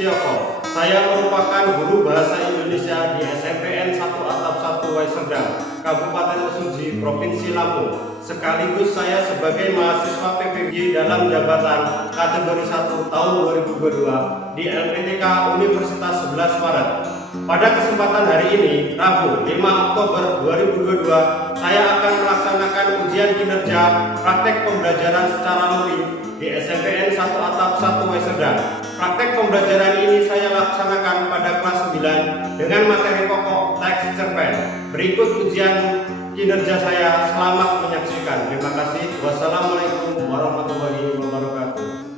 Setioko. Saya merupakan guru bahasa Indonesia di SMPN 1 Atap 1 Waiserdam, Kabupaten Mesuji, Provinsi Lampung. Sekaligus saya sebagai mahasiswa PPG dalam jabatan kategori 1 tahun 2022 di LPTK Universitas 11 Maret. Pada kesempatan hari ini, Rabu 5 Oktober 2022, saya akan melaksanakan ujian kinerja praktek pembelajaran secara luring di SMPN 1 Atap 1 Waiserdam. Praktek pembelajaran ini saya laksanakan pada kelas 9 dengan materi pokok teks cerpen. Berikut ujian kinerja saya, selamat menyaksikan. Terima kasih. Wassalamualaikum warahmatullahi wabarakatuh.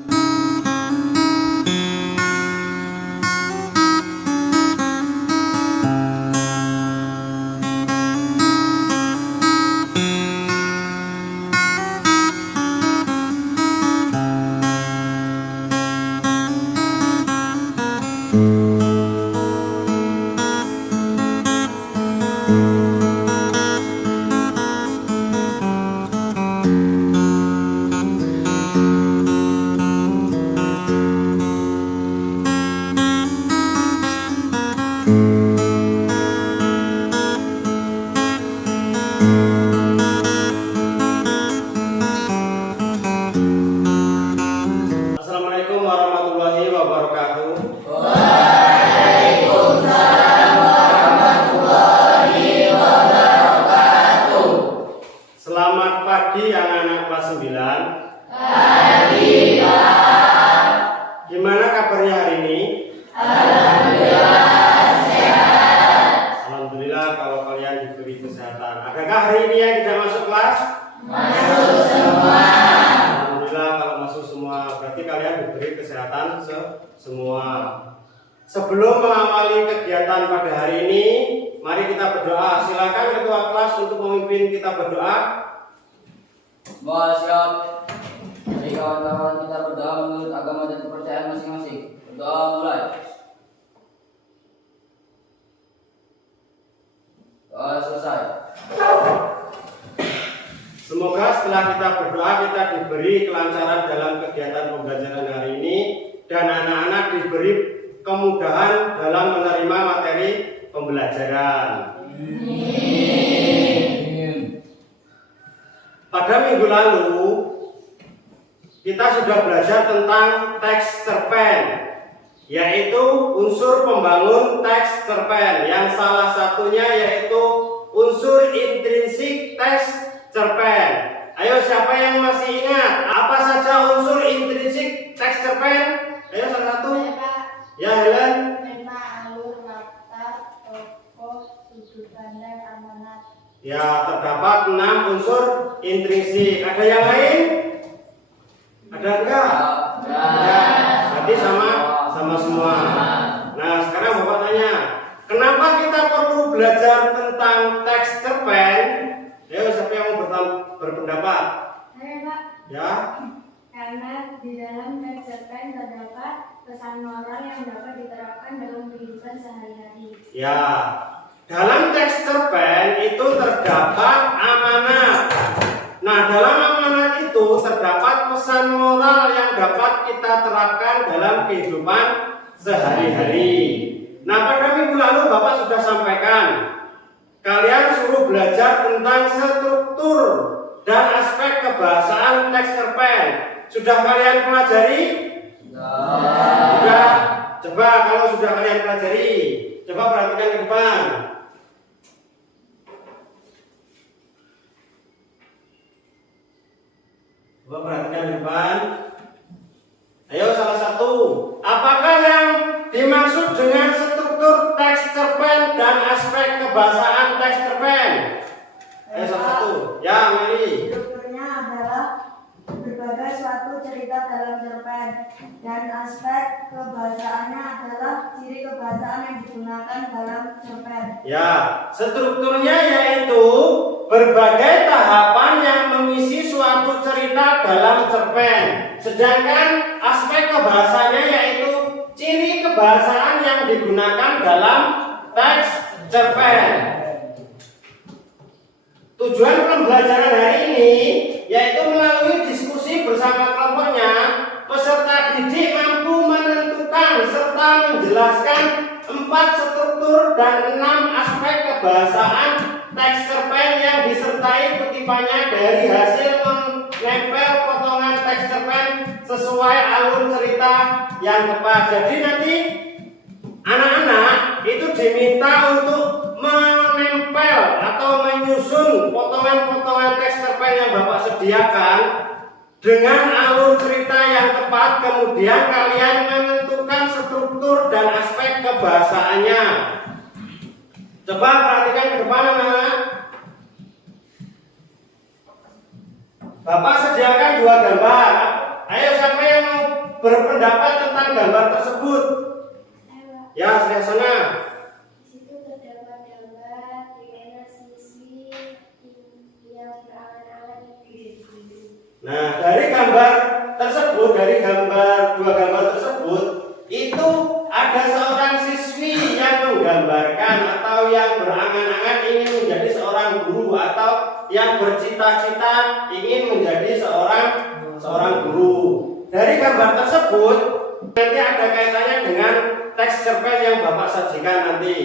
Assalamualaikum warahmatullahi wabarakatuh. Waalaikumsalam warahmatullahi wabarakatuh. Selamat pagi anak-anak kelas 9. Pagi, Pak. Gimana kabarnya hari ini? Alhamdulillah sehat. Alhamdulillah kalau kalian diberi kesehatan. Adakah hari ini yang tidak masuk kelas? Masuk semua. Alhamdulillah kalau masuk semua, berarti kalian diberi kesehatan semua. Sebelum mengawali kegiatan pada hari ini, mari kita berdoa. Silakan ketua kelas untuk memimpin kita berdoa. Mohon siap. Mari kawan-kawan kita berdoa menurut agama dan kepercayaan masing-masing. Berdoa mulai. Doa selesai. Semoga setelah kita berdoa kita diberi kelancaran dalam kegiatan pembelajaran hari ini dan anak-anak diberi kemudahan dalam menerima materi pembelajaran. Pada minggu lalu kita sudah belajar tentang teks cerpen, yaitu unsur pembangun teks cerpen, yang salah satunya yaitu unsur intrinsik teks cerpen. Ayo, siapa yang masih ingat apa saja unsur intrinsik teks cerpen? Ayo, salah satu. Ya, Helen. Tema, alur, latar, tokoh, sudut pandang, amanat. Ya, terdapat 6 unsur intrinsik. Ada yang lain? Ada enggak? Ya, berarti sama semua. Nah, sekarang Bapak tanya, kenapa kita perlu belajar tentang teks cerpen? Ayo, siapa yang mau berpendapat? Saya Pak, Ya, karena di dalam teks cerpen terdapat pesan moral yang dapat diterapkan dalam kehidupan sehari-hari. ya. Dalam teks cerpen itu terdapat amanat. Nah, dalam amanat itu terdapat pesan moral yang dapat kita terapkan dalam kehidupan sehari-hari. Nah, pada minggu lalu Bapak sudah sampaikan, kalian suruh belajar tentang struktur dan aspek kebahasaan teks cerpen. Sudah kalian pelajari? Sudah. Coba kalau sudah kalian pelajari, coba perhatikan ke depan. Coba perhatikan ke depan. Ayo, salah satu. Apakah yang dimaksud dengan struktur teks cerpen dan aspek kebahasaan teks cerpen? Ayo, salah satu. Ya, Meli. Strukturnya adalah berbagai suatu cerita dalam cerpen, dan aspek kebahasaannya adalah ciri kebahasaan yang digunakan dalam cerpen. Ya, strukturnya yaitu berbagai tahapan yang mengisi suatu cerita dalam cerpen. Sedangkan aspek kebahasaannya yaitu ciri kebahasaan yang digunakan dalam teks cerpen. Tujuan pembelajaran hari ini yaitu melalui diskusi bersama kelompoknya, peserta didik mampu menentukan serta menjelaskan 4 struktur dan 6 aspek kebahasaan teks cerpen yang disertai kutipannya dari hasil menempel potongan teks cerpen sesuai alur cerita yang tepat. Jadi nanti anak-anak itu diminta untuk menempel atau menyusun potongan-potongan teks cerpen yang Bapak sediakan dengan alur cerita yang tepat, kemudian kalian menentukan struktur dan aspek kebahasaannya. Coba perhatikan ke depan anak-anak. Bapak sediakan 2 gambar. Ayo siapa yang mau berpendapat tentang gambar tersebut? Ya, sebelah sana. Di situ terdapat gambar di mana siswi yang berangan-angan itu. Nah, dari gambar tersebut, dari 2 gambar tersebut, itu ada seorang siswi yang menggambarkan atau yang berangan-angan ingin menjadi seorang guru atau yang bercita-cita ingin menjadi seorang guru. Dari gambar tersebut nanti ada kaitannya dengan teks cerpen yang Bapak sajikan nanti.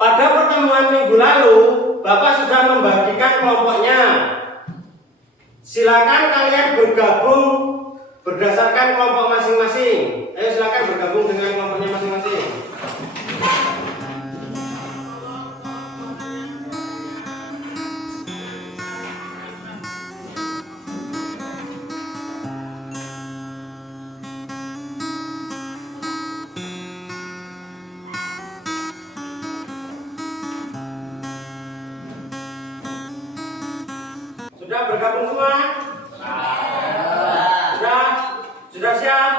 Pada pertemuan minggu lalu, Bapak sudah membagikan kelompoknya. Silakan kalian bergabung berdasarkan kelompok masing-masing. Ayo silakan bergabung dengan kelompoknya masing-masing. Sudah bergabung semua? Sudah siap?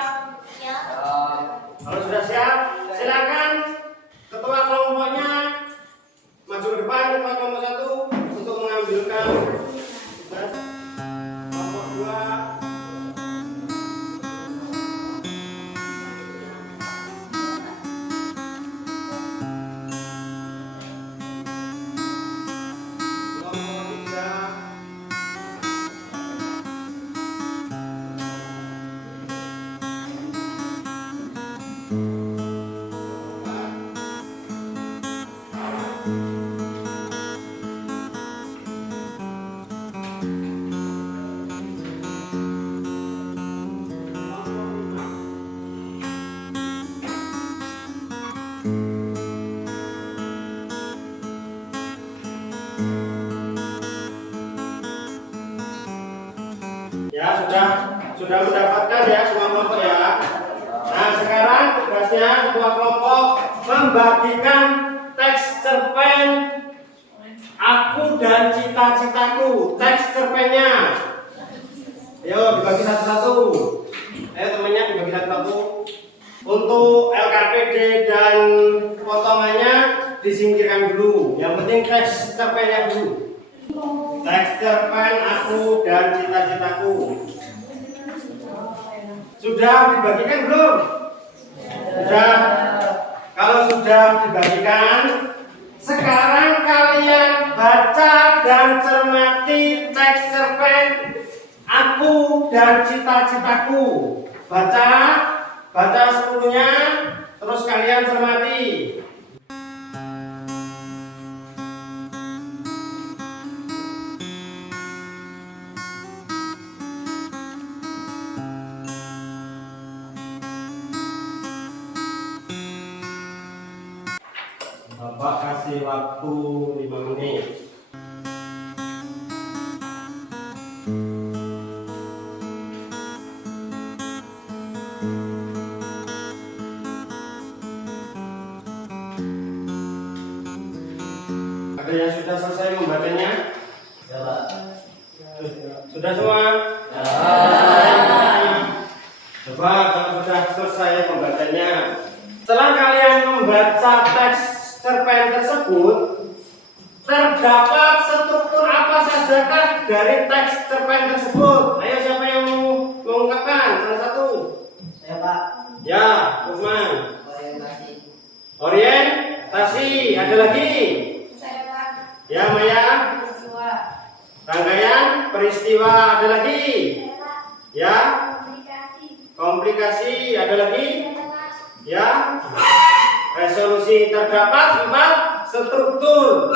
Kalau sudah siap, silakan ketua kelompoknya maju ke depan, ketua kelompok 1 untuk mengambilkan tugas. Kelompok 2. Ya, sudah mendapatkan ya semua kelompok ya. Nah, sekarang tugasnya ketua kelompok membagikan teks cerpen Aku dan Cita-citaku. Teks cerpennya. Ayo dibagi satu-satu. Ayo temannya dibagi satu-satu. Untuk LKPD dan potongannya disingkirkan dulu. Yang penting teks cerpennya dulu. Teks cerpen Aku dan Cita-citaku. Sudah dibagikan belum? Sudah. Kalau sudah dibagikan, sekarang kalian baca dan cermati teks cerpen Aku dan Cita-citaku. Baca seluruhnya, terus kalian cermati. Bapak kasih waktu 5 menit. Ada yang sudah selesai membacanya? Ya, Pak. Sudah semua? Ya. Coba kalau sudah selesai membacanya. Setelah kalian membaca teks cerpen tersebut, terdapat struktur apa sajakah dari teks cerpen tersebut? Ayo siapa yang mau mengungkapkan? Salah satu. Saya, Pak. Ya, Lukman. Orientasi. Orientasi. Ada lagi? Saya Pak. Ya, Maya. Peristiwa. Rangkaian peristiwa. Ada lagi? Saya Pak. Ya. Komunikasi. Komplikasi. Ada lagi? Saya Pak. Ya, resolusi terdapat 4 struktur.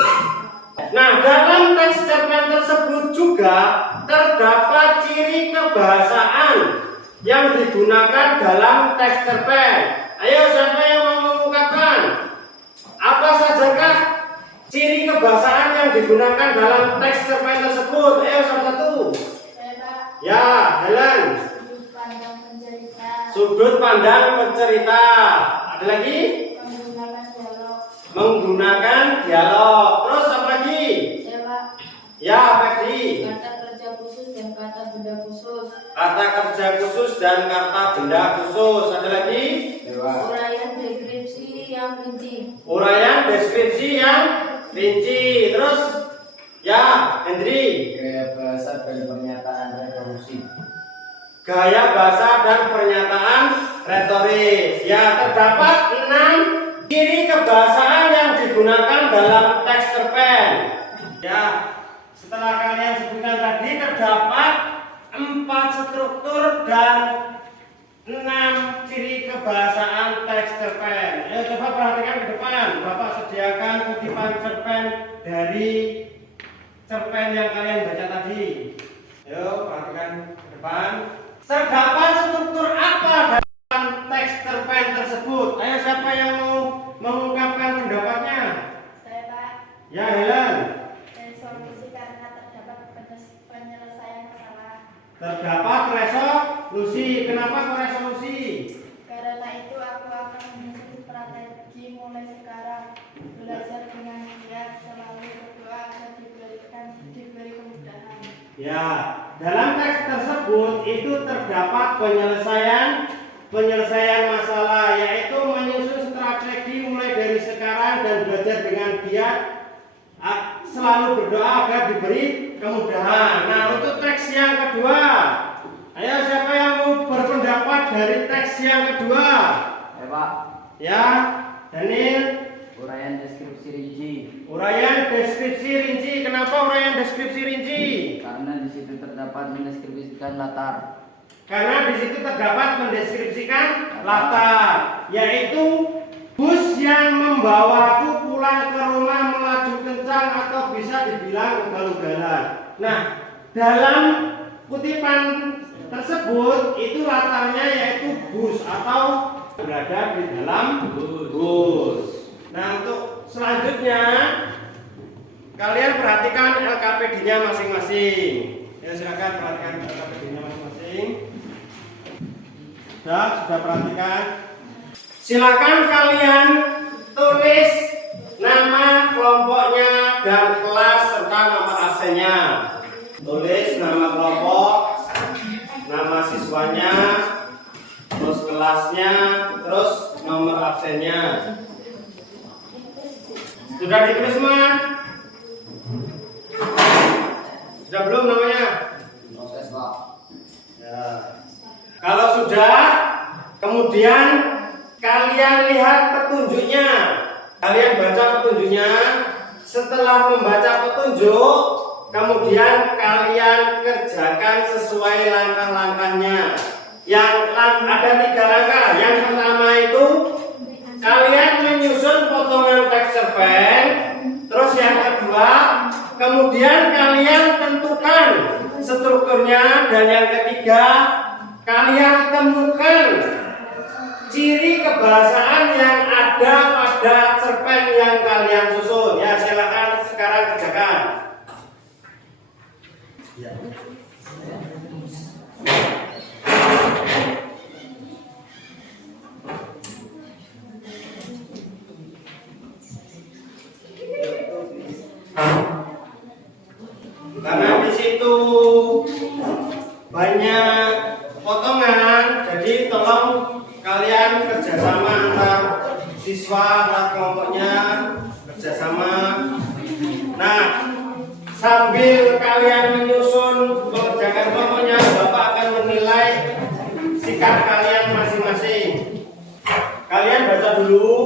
Nah, dalam teks cerpen tersebut juga terdapat ciri kebahasaan yang digunakan dalam teks cerpen. Ayo, siapa yang mau mengungkapkan? Apa sajakah ciri kebahasaan yang digunakan dalam teks cerpen tersebut? Ayo, salah satu. Saya Pak. Ya, Helen. Sudut pandang pencerita. Sudut pandang pencerita. Ada lagi? Menggunakan dialog. Menggunakan dialog. Terus apa lagi? Saya Pak. Ya, Febri. Kata kerja khusus dan kata benda khusus. Kata kerja khusus dan kata benda khusus. Ada lagi? Dewa. Uraian deskripsi yang rinci. Uraian deskripsi yang rinci. Terus, ya, Hendri. Gaya bahasa dan pernyataan revolusi. Gaya bahasa dan pernyataan retoris. Ya, terdapat 6 ciri kebahasaan yang digunakan dalam teks cerpen. Ya, setelah kalian sebutkan tadi terdapat 4 struktur dan 6 ciri kebahasaan teks cerpen. Ayo coba perhatikan ke depan. Bapak sediakan kutipan cerpen dari cerpen yang kalian baca tadi. Ayo perhatikan ke depan. Terdapat struktur apa dalam teks cerpen tersebut? Ayo siapa yang mau mengungkapkan pendapatnya? Saya Pak. Ya, Helen. Resolusi karena terdapat penyelesaian masalah. Terdapat resolusi. Kenapa kok resolusi? Karena itu aku akan menyusun strategi mulai sekarang. Belajar dengan giat, selalu berdoa agar diberi kemudahan. Ya, dalam teks tersebut itu terdapat penyelesaian masalah, yaitu menyusun strategi mulai dari sekarang dan belajar dengan giat, selalu berdoa agar diberi kemudahan. Nah, untuk teks yang kedua, ayo siapa yang mau berpendapat dari teks yang kedua? Ya Pak. Ya, Daniel. Uraian deskripsi rinci. Uraian deskripsi rinci. Kenapa uraian deskripsi rinci? Karena di situ terdapat mendeskripsikan latar. Karena di situ terdapat mendeskripsikan latar, yaitu bus yang membawaku pulang ke rumah melaju kencang atau bisa dibilang ugal-ugalan. Nah, dalam kutipan tersebut itu latarnya yaitu bus atau berada di dalam bus. Nah, untuk selanjutnya kalian perhatikan LKPD-nya masing-masing. Ya, silakan perhatikan LKPD-nya masing-masing. Sudah perhatikan. Silakan kalian tulis nama kelompoknya dan kelas serta nomor absennya. Tulis nama kelompok, nama siswanya, terus kelasnya, terus nomor absennya. Sudah ditulis semua? Sudah belum namanya? Proses Pak. Ya. Kalau sudah, kemudian kalian lihat petunjuknya. Kalian baca petunjuknya. Setelah membaca petunjuk, kemudian kalian kerjakan sesuai langkah-langkahnya. Yang ada 3 langkah. Yang pertama itu kalian menyusun potongan teks cerpen. Terus yang kedua, kemudian kalian tentukan strukturnya. Dan yang ketiga, kalian temukan ciri kebahasaan yang ada pada cerpen yang kalian susun. Ya, silakan sekarang kerjakan. Ya. Karena di situ banyak potongan, jadi tolong kalian kerjasama antar siswa, antar kelompoknya kerjasama. Nah, sambil kalian menyusun mengerjakan kelompoknya, Bapak akan menilai sikap kalian masing-masing. Kalian baca dulu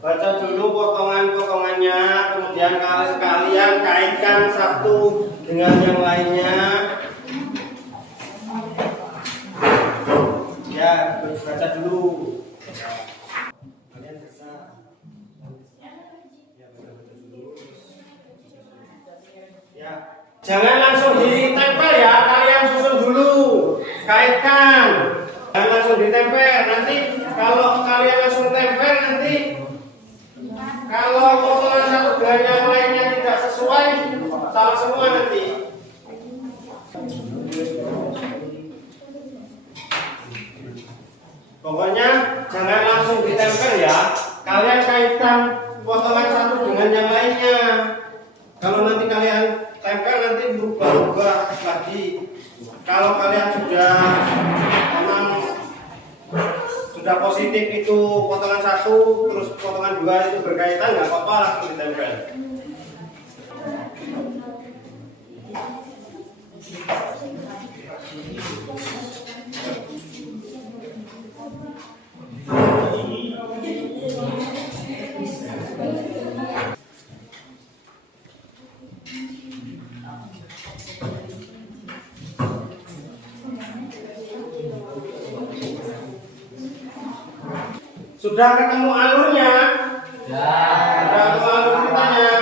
potongan-potongannya, kemudian kalian kaitkan satu dengan yang lainnya. Ya, baca dulu. Jangan langsung ditempel ya, kalian susun dulu, kaitkan. Jangan langsung ditempel, nanti kalau kalian langsung tempel nanti kalau potongan satu dengan yang lainnya tidak sesuai, salah semua nanti. Pokoknya jangan langsung ditempel ya, kalian kaitkan potongan satu dengan yang lainnya. Kalau nanti kalian tempel nanti berubah-ubah lagi. Kalau kalian memang sudah positif itu potongan satu terus potongan dua itu berkaitan, nggak apa-apa langsung ditempel. Sudah ketemu alurnya? Sudah ketemu alur ceritanya?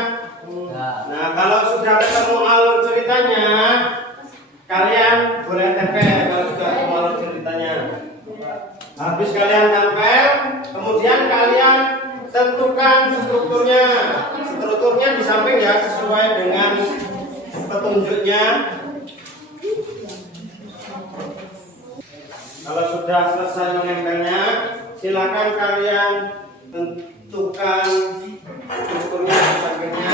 Nah, kalau sudah ketemu alur ceritanya, kalian boleh tempel kalau sudah ketemu alur ceritanya. Habis kalian tempel, kemudian kalian tentukan strukturnya. Strukturnya di samping ya, sesuai dengan petunjuknya. Kalau sudah selesai menempelnya, silakan kalian tentukan strukturnya di sampingnya.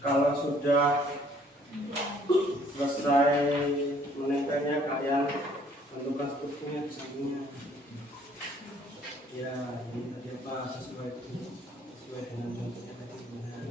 Kalau sudah selesai menempelnya, kalian tentukan strukturnya di sampingnya. Ya, ini tadi apa sesuai dengan contohnya tadi benar.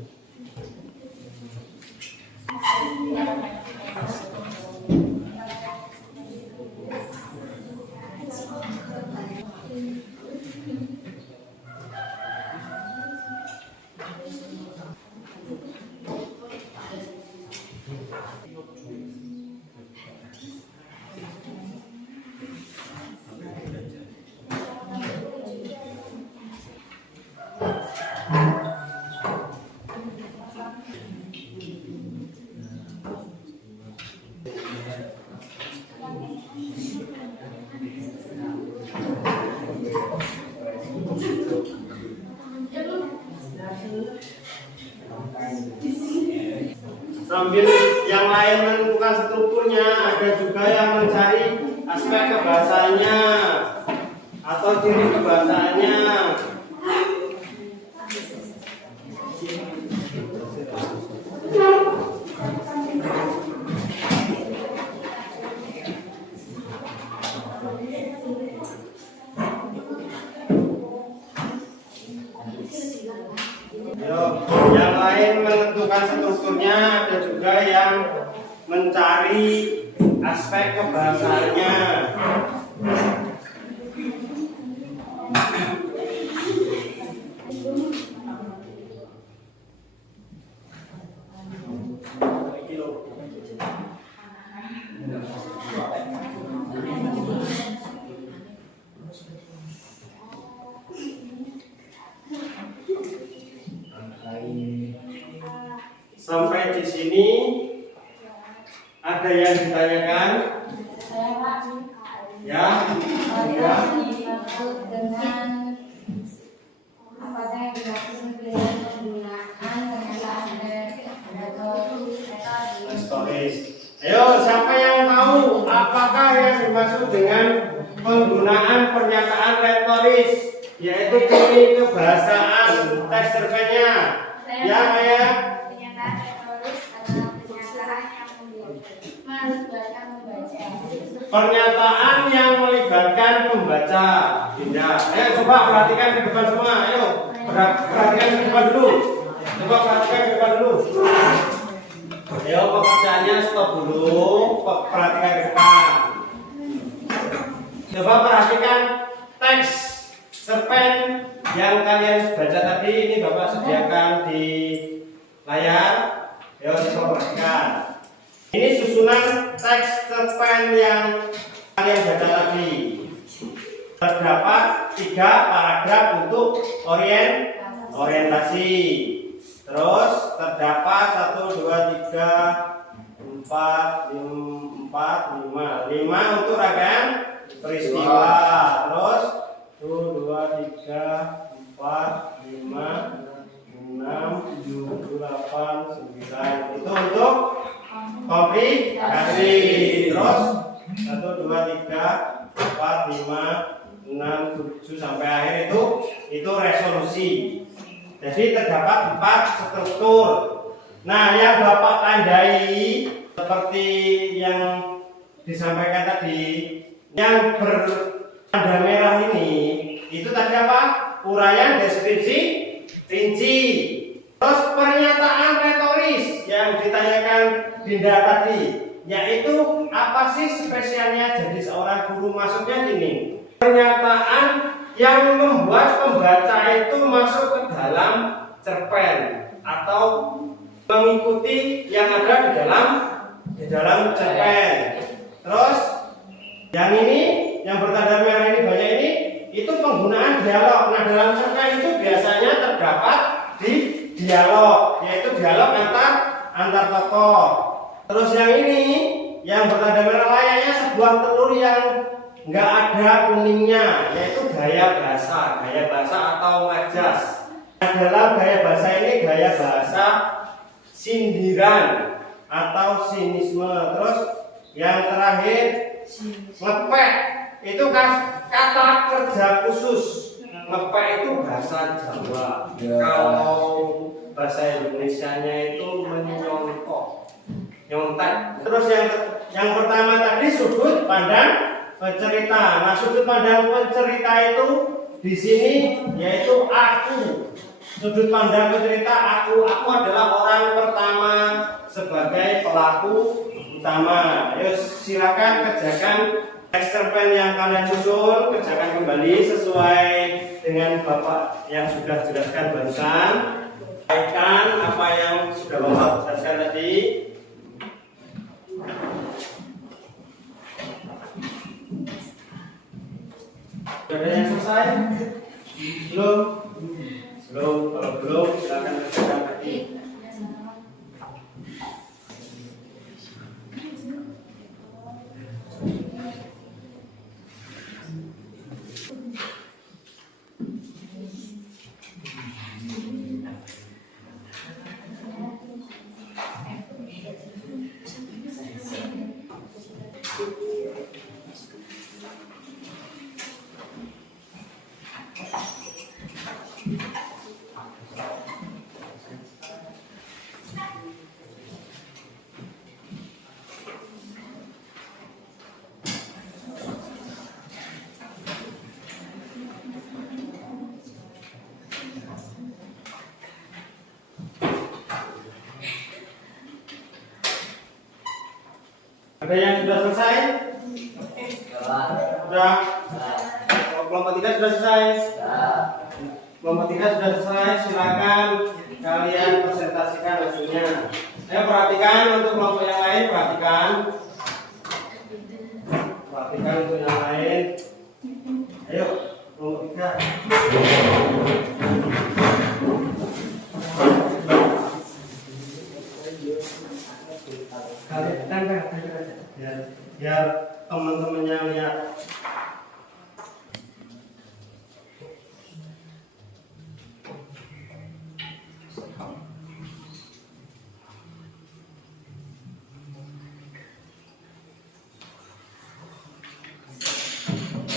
Sambil yang lain menentukan strukturnya, ada juga yang mencari aspek kebahasaannya atau ciri kebahasaannya. Yang lain menentukan strukturnya, ada juga yang mencari aspek kebahasaannya. Sampai di sini ada yang ditanyakan? Ya, ya. Dimaksud dengan apakah yang dimaksud dengan penggunaan pernyataan retoris? Ayo, siapa yang tahu apakah yang dimaksud dengan penggunaan pernyataan retoris, yaitu ciri kebahasaan teks cerpennya? Ya, ya. Pernyataan retoris adalah pernyataan yang melibatkan membaca. Pernyataan yang melibatkan pembaca. Tidak. Ayo coba perhatikan ke depan semua. Ayo perhatikan ke depan dulu. Coba perhatikan ke depan dulu. Ayo pekerjaannya stop dulu. Perhatikan ke depan. Coba perhatikan teks cerpen yang kalian baca tadi. Ini Bapak sediakan di layar. Ayo coba perhatikan. Ini susunan teks cerpen yang kalian baca tadi. Terdapat 3 paragraf untuk orientasi. orientasi. Terus terdapat 1, 2, 3, 4, 5 untuk rangkaian peristiwa. Terus 1, 2, 3, 4, 5, 6, 7, 8, 9. Itu untuk komplikasi. Terus 1, 2, 3, 4, 5, 6, 7 sampai akhir itu resolusi. Jadi terdapat 4 struktur. Nah, yang Bapak tandai seperti yang disampaikan tadi, yang bertanda merah ini itu tadi apa? Uraian, deskripsi, rinci. Terus pernyataan retoris yang ditanyakan Dinda tadi, yaitu apa sih spesialnya jadi seorang guru? Maksudnya gini, pernyataan yang membuat pembaca itu masuk ke dalam cerpen atau mengikuti yang ada di dalam cerpen. Terus yang ini, yang bertanda merah ini banyak ini, itu penggunaan dialog. Nah, dalam cerpen itu biasanya terdapat di dialog, yaitu dialog antar tokoh. Terus yang ini, yang bertanda merah layaknya sebuah telur yang nggak ada kuningnya, yaitu gaya bahasa atau majas. Nah, dalam gaya bahasa ini gaya bahasa sindiran atau sinisme. Terus yang terakhir ngepek, itu kata kerja khusus. Ngepek itu bahasa Jawa. Kalau bahasa Indonesianya itu menyontok, nyontek. Terus yang pertama tadi sudut pandang pencerita. Nah, sudut pandang pencerita itu di sini yaitu aku. Sudut pandang pencerita aku adalah orang pertama sebagai pelaku utama. Ayo silakan kerjakan teks cerpen yang kalian susun, kerjakan kembali sesuai dengan Bapak yang sudah jelaskan barusan. Sampaikan apa yang sudah Bapak jelaskan tadi. Sudah ada yang selesai? Belum? Kalau belum silakan kerjakan lagi. Ada yang sudah selesai? Sudah. Kelompok 3 sudah selesai? Kelompok 3 sudah selesai, silakan kalian presentasikan hasilnya. Ayo perhatikan untuk kelompok yang lain, perhatikan untuk yang lain. Ayo kelompok 3. Kalian biar teman-temannya lihat.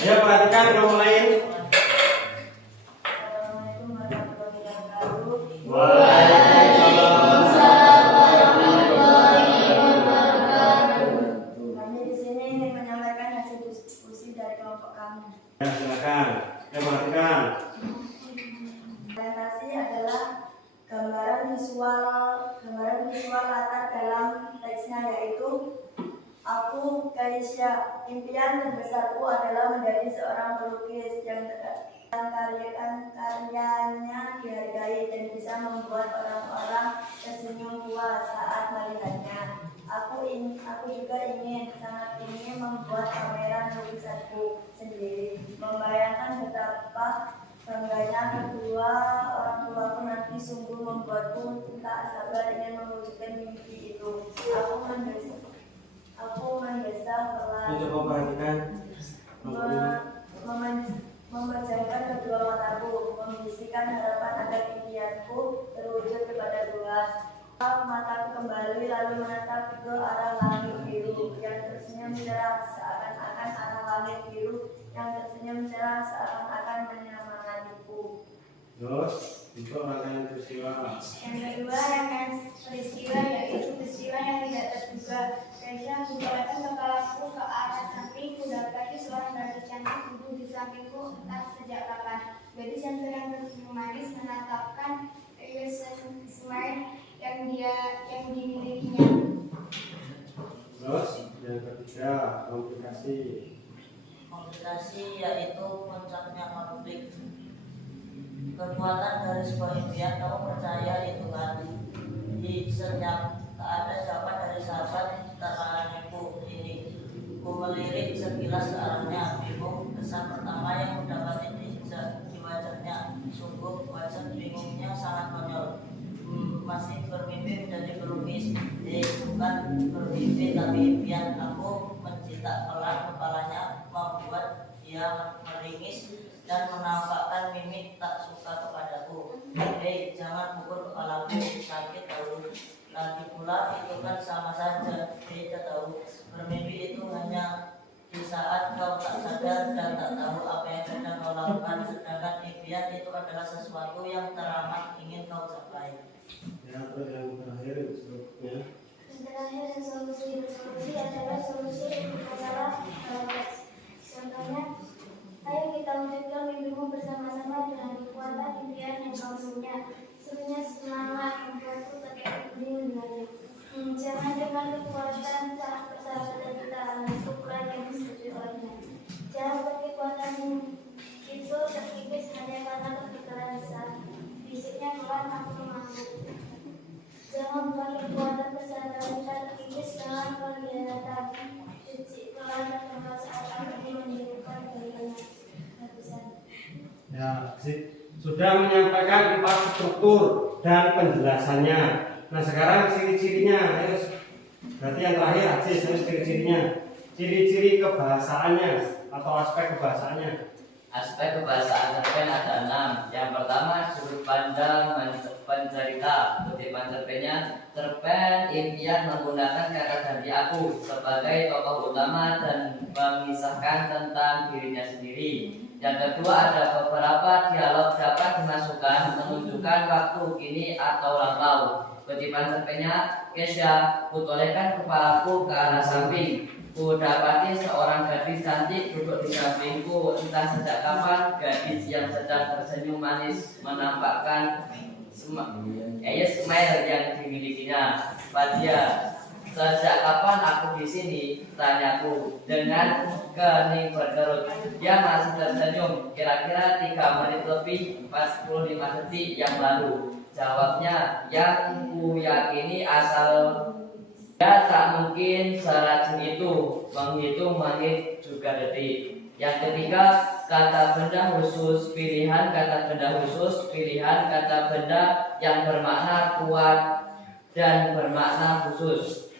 Ayo perhatikan kelompok lain. Ya, silakan. Ya, perhatikan. Orientasi adalah gambaran visual latar dalam teksnya, yaitu aku Kaisya. Impian terbesarku adalah menjadi seorang pelukis yang karyanya dihargai dan bisa membuat orang-orang tersenyum puas saat melihatnya. Aku juga sangat ingin membuat pameran lukisanku sendiri, membayangkan betapa Bangganya kedua, orang tuaku nanti sungguh membuatku tak sabar ingin mewujudkan mimpi itu. Aku mendesah pelan, Coba perhatikan. memejamkan kedua mataku, membisikkan harapan agar impianku terwujud kepada Tuhan. Mataku kembali lalu menatap ke arah langit biru yang tersenyum cerah seakan-akan arah langit biru yang tersenyum cerah seakan-akan menyemangatiku. Terus, itu rangkaian peristiwa. Yang kedua, rangkaian peristiwa yaitu peristiwa yang tidak terduga. Keisha membalikkan kepalaku ke arah samping, kudapati seorang gadis cantik duduk di sampingku entah sejak kapan. Gadis yang sedang tersenyum manis menatapkan smile yang dimilikinya. Terus, yang ketiga, komplikasi. Komplikasi yaitu puncaknya konflik. Kekuatan dari sebuah impian, kamu percaya itu kan? Di senyap tak ada jawaban dari sahabat teraniku ini. Ku melirik sekilas ke arahnya, bingung. Kesan pertama yang kudapati di wajahnya, sungguh wajah bingungnya sangat konyol. Masih bermimpi menjadi pelukis, bukan bermimpi tapi impian. Aku mencitak pelan kepalanya, membuat dia meringis dan menampakkan mimik tak suka kepadaku. Hei, jangan pukul kepalaku, sakit tahu. Lagi pula itu kan sama saja, beda tahu. Bermimpi itu hanya di saat kau tak sadar dan tak tahu apa yang sedang kau lakukan. Sedangkan impian itu adalah sesuatu yang teramat ingin kau capai. Ya, terus yang terakhir, selanjutnya. Yang terakhir, solusi adalah solusi masalah kompleks. Contohnya, ayo kita wujudkan mimpimu bersama-sama dengan kekuatan impian yang kau punya. Sebenarnya semangat membuatku terkait dengannya. Jangan dengan kekuatan persahabatan kita dengan ukuran yang disetujui olehnya. Jangan buat kekuatan itu terkikis hanya karena kepikiran besar. Bisiknya pelan, aku mengamuk. Jangan buat kekuatan persahabatan kita terkikis dengan pengkhianatan. Cuci pelan dan lembut saat aku menirukan keinginan. Ya, sudah menyampaikan 4 struktur dan penjelasannya. Nah, sekarang ciri-cirinya, berarti yang terakhir Aziz, ciri-cirinya. Ciri-ciri kebahasaannya atau aspek kebahasaannya. Aspek kebahasaan cerpen ada 6. Yang pertama, sudut pandang pencerita. Kutipan cerpennya, cerpen impian menggunakan kata dari aku sebagai tokoh utama dan mengisahkan tentang dirinya sendiri. Yang kedua, ada beberapa dialog dapat dimasukkan menunjukkan waktu kini atau lampau. Kutipan cerpennya, Keisha, kutolehkan kepalaku ke arah samping. Ku dapati seorang gadis cantik duduk di sampingku. Entah sejak kapan gadis yang sedang tersenyum manis menampakkan smile yang dimilikinya. Fadia, sejak kapan aku di sini? Tanyaku dengan kening berkerut. Dia masih tersenyum. Kira-kira 3 menit lebih 45 detik yang lalu. Jawabnya, yang ku yakini asal dia tak mungkin seracun itu. Menghitung menit juga detik. Yang ketiga, kata benda khusus, pilihan kata benda khusus, pilihan kata benda yang bermakna kuat dan bermakna khusus.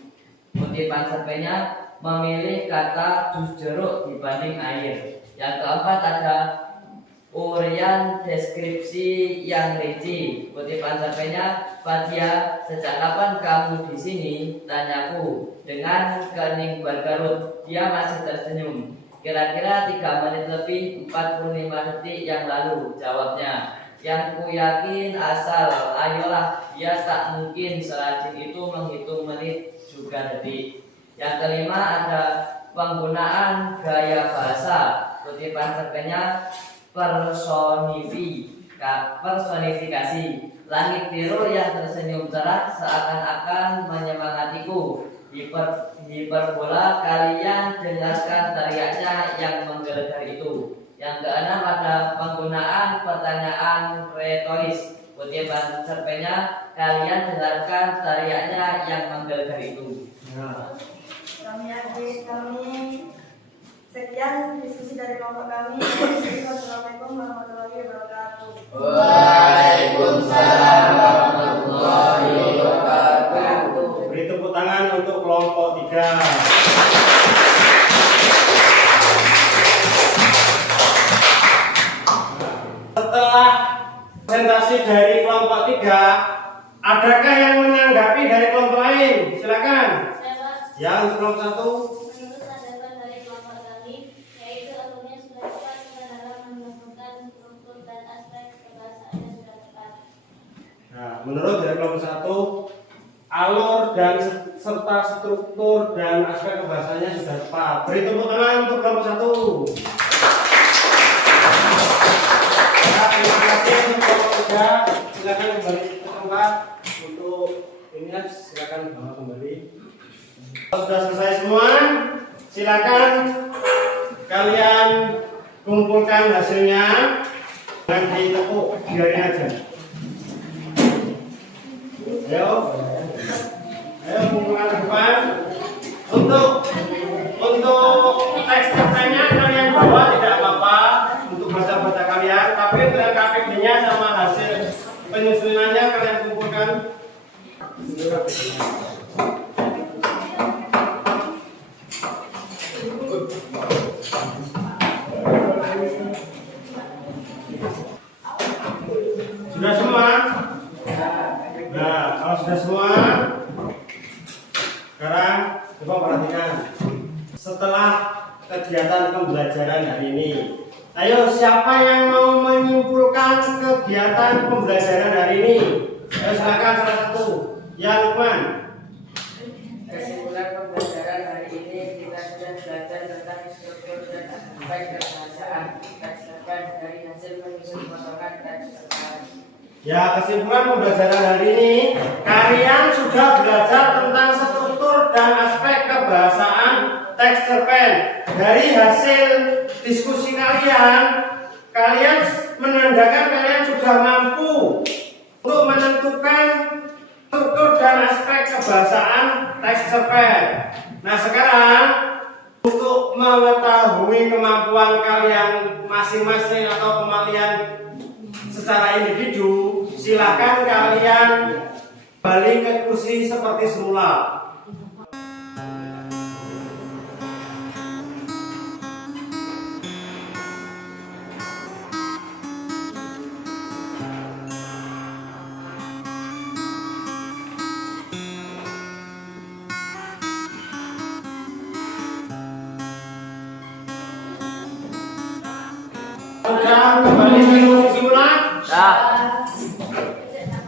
Kutipan cerpennya, memilih kata jus jeruk dibanding air. Yang keempat ada uraian deskripsi yang rinci. Kutipan cerpennya, Fadia, sejak kapan kamu di sini? Tanyaku dengan kening berkerut. Dia masih tersenyum. Kira-kira 3 menit lebih 45 detik yang lalu. Jawabnya, yang ku yakin asal, ayolah, dia tak mungkin serajin itu menghitung menit juga detik. Yang kelima ada penggunaan gaya bahasa. Kutipan cerpennya, personifikasi. Langit biru yang tersenyum cerah seakan-akan menyemangatiku. Hiperbola, kalian dengarkan teriaknya yang menggelegar itu. Yang keenam ada penggunaan pertanyaan retoris. Kutipan cerpennya, kalian dengarkan teriaknya yang menggelegar itu. Kami Sekian diskusi dari kelompok kami. Wassalamualaikum warahmatullahi wabarakatuh. Waalaikumsalam warahmatullahi wabarakatuh. Beri tepuk tangan untuk kelompok 3. Setelah presentasi dari kelompok 3, adakah yang menanggapi dari kelompok lain? Silakan. Ya, untuk kelompok 1. Menurut tanggapan dari kelompok kami, yaitu alurnya sudah tepat dalam menemukan struktur dan aspek kebahasaan yang sudah tepat. Nah, menurut dari kelompok 1, alur dan serta struktur dan aspek kebahasanya sudah tepat. Beri tepuk tangan untuk kelompok 1. Ya, terima kasih untuk kelompok 3. Silakan kembali ke tempat untuk ini, silakan bawa kembali. Sudah selesai semua, silakan kalian kumpulkan hasilnya dan ditepuk, biarin aja. Ayo kumpulkan ke depan. Untuk teks cerpennya kalian bawa tidak apa-apa untuk baca-baca kalian, tapi untuk KPD-nya sama hasil penyusunannya kalian kumpulkan. Sudah semua? Nah, kalau sudah semua, sekarang coba perhatikan. Setelah kegiatan pembelajaran hari ini, ayo siapa yang mau menyimpulkan kegiatan pembelajaran hari ini? Ayo silakan salah satu. Ya, Lukman. Kesimpulan pembelajaran hari ini, kita sudah belajar tentang struktur dan aspek kebahasaan teks cerpen dari hasil penyusun potongan teks cerpen. Ya, kesimpulan pembelajaran hari ini, kalian sudah belajar tentang struktur dan aspek kebahasaan teks cerpen. Dari hasil diskusi kalian menandakan kalian sudah mampu untuk menentukan struktur dan aspek kebahasaan teks cerpen. Nah, sekarang untuk mengetahui kemampuan kalian masing-masing atau kemampuan secara individu, silakan kalian balik ke kursi seperti semula. Sudah kembali ke kursi semula?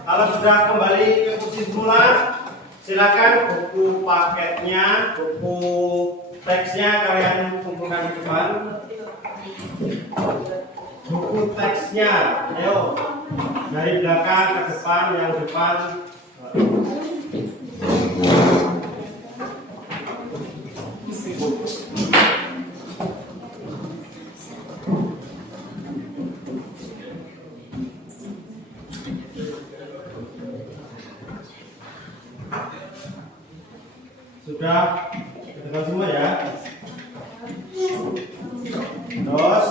Kalau sudah kembali ke kursi semula, silakan buku paketnya, buku teksnya kalian kumpulkan di depan. Buku teksnya, ayo dari belakang ke depan, yang depan. Sudah kedepan semua ya. Terus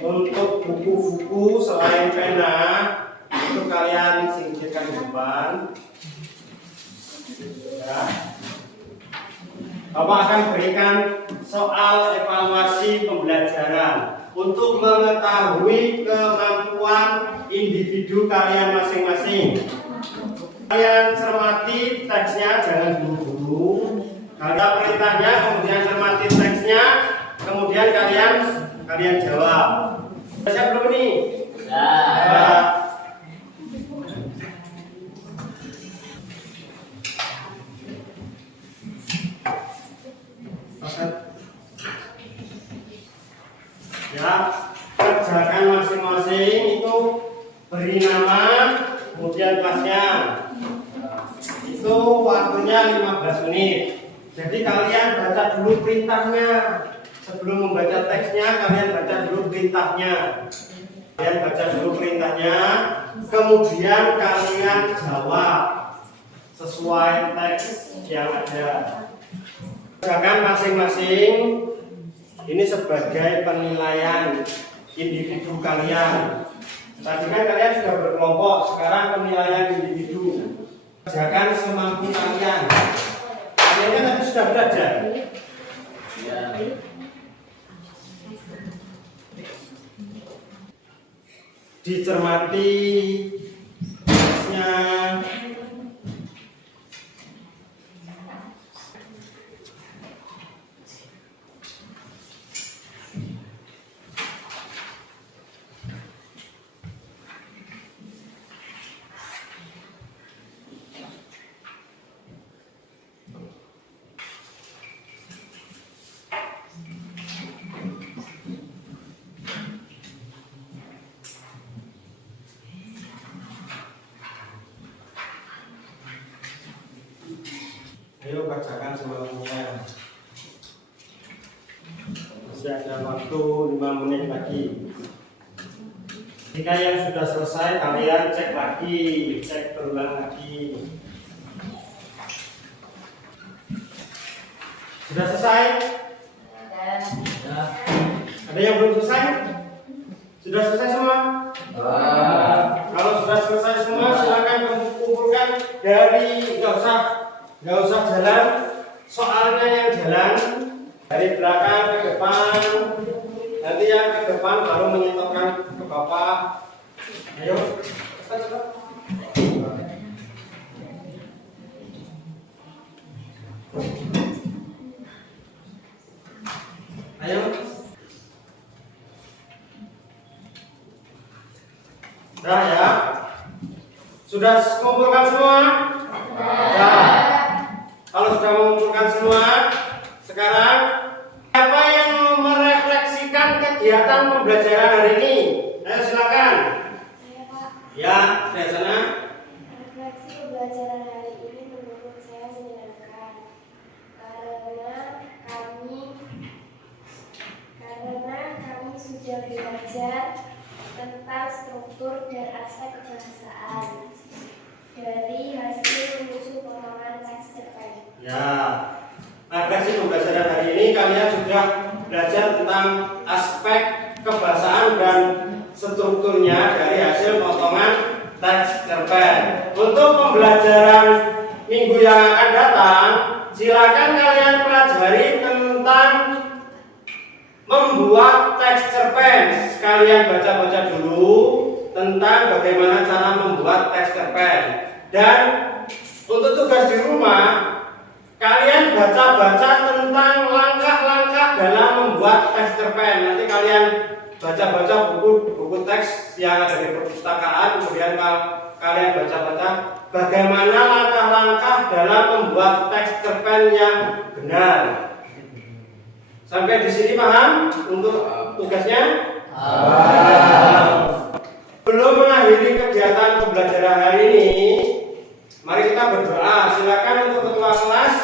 untuk buku-buku selain pena itu kalian singkirkan di depan. Ya. Bapak akan berikan soal evaluasi pembelajaran untuk mengetahui kemampuan individu kalian masing-masing. Kalian cermati teksnya, jangan buru-buru. Kalian perintahnya, kemudian cermati teksnya, kemudian kalian jawab. Siap belum nih? Siap. Ya, kerjakan masing-masing itu beri nama, kemudian kelasnya. Itu waktunya 15 menit. Jadi kalian baca dulu perintahnya. Sebelum membaca teksnya, kalian baca dulu perintahnya. Kalian baca dulu perintahnya, kemudian kalian jawab sesuai teks yang ada. Kerjakan masing-masing Ini sebagai penilaian individu kalian. Tadi kan kalian sudah berkelompok, sekarang penilaian individu. Kerjakan semampu kalian. Kalian kan tadi sudah belajar. Ya. Dicermati tugasnya. Ayo kerjakan semampunya. Masih ada waktu 5 menit lagi. Jika yang sudah selesai, kalian cek lagi, cek berulang lagi. Sudah selesai? Ada yang belum selesai? Sudah selesai semua? Kalau sudah selesai semua, silakan kumpulkan dari nggak usah jalan, soalnya yang jalan dari belakang ke depan, nanti yang ke depan baru menyentuhkan ke bapak. Ayo, cepat. Ayo. Dah ya. Sudah kumpulkan semua? Dah. Kalau sudah mengumpulkan semua, sekarang siapa yang mau merefleksikan kegiatan pembelajaran hari ini? Ayo silakan. Saya Pak, Ya, dari sana. refleksi pembelajaran hari ini menurut saya menyenangkan karena kami sudah belajar tentang struktur dan aspek kebahasaan dari hasil menyusun potongan teks cerpen. Ya, refleksi pembelajaran hari ini kalian sudah belajar tentang aspek kebahasaan dan strukturnya dari hasil potongan teks cerpen. Untuk pembelajaran minggu yang akan datang, silakan kalian pelajari tentang membuat teks cerpen. Kalian baca-baca dulu tentang bagaimana cara membuat teks cerpen. Dan untuk tugas di rumah, kalian baca-baca tentang langkah-langkah dalam membuat teks cerpen. Nanti kalian baca-baca buku teks yang ada di perpustakaan, kemudian kalian baca-baca bagaimana langkah-langkah dalam membuat teks cerpen yang benar. Sampai di sini paham untuk tugasnya? Belum mengakhiri kegiatan pembelajaran hari ini, mari kita berdoa. Silakan untuk ketua kelas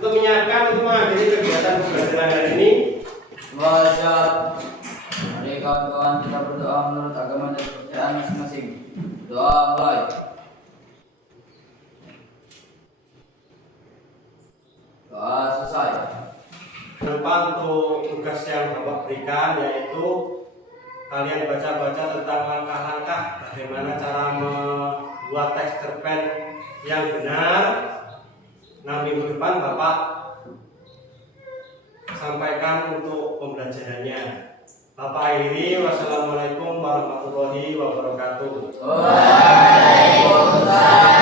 untuk menyiapkan untuk mengakhiri kegiatan pembelajaran hari ini. Wajib. Mari kawan-kawan kita berdoa menurut agama dan kepercayaan masing-masing. Doa mulai. Doa selesai. Jangan lupa untuk tugas yang Bapak berikan, yaitu kalian baca-baca tentang langkah-langkah bagaimana cara membuat teks cerpen yang benar. Nah, minggu depan Bapak sampaikan untuk pembelajarannya. Bapak akhiri, wassalamualaikum warahmatullahi wabarakatuh. Waalaikumsalam.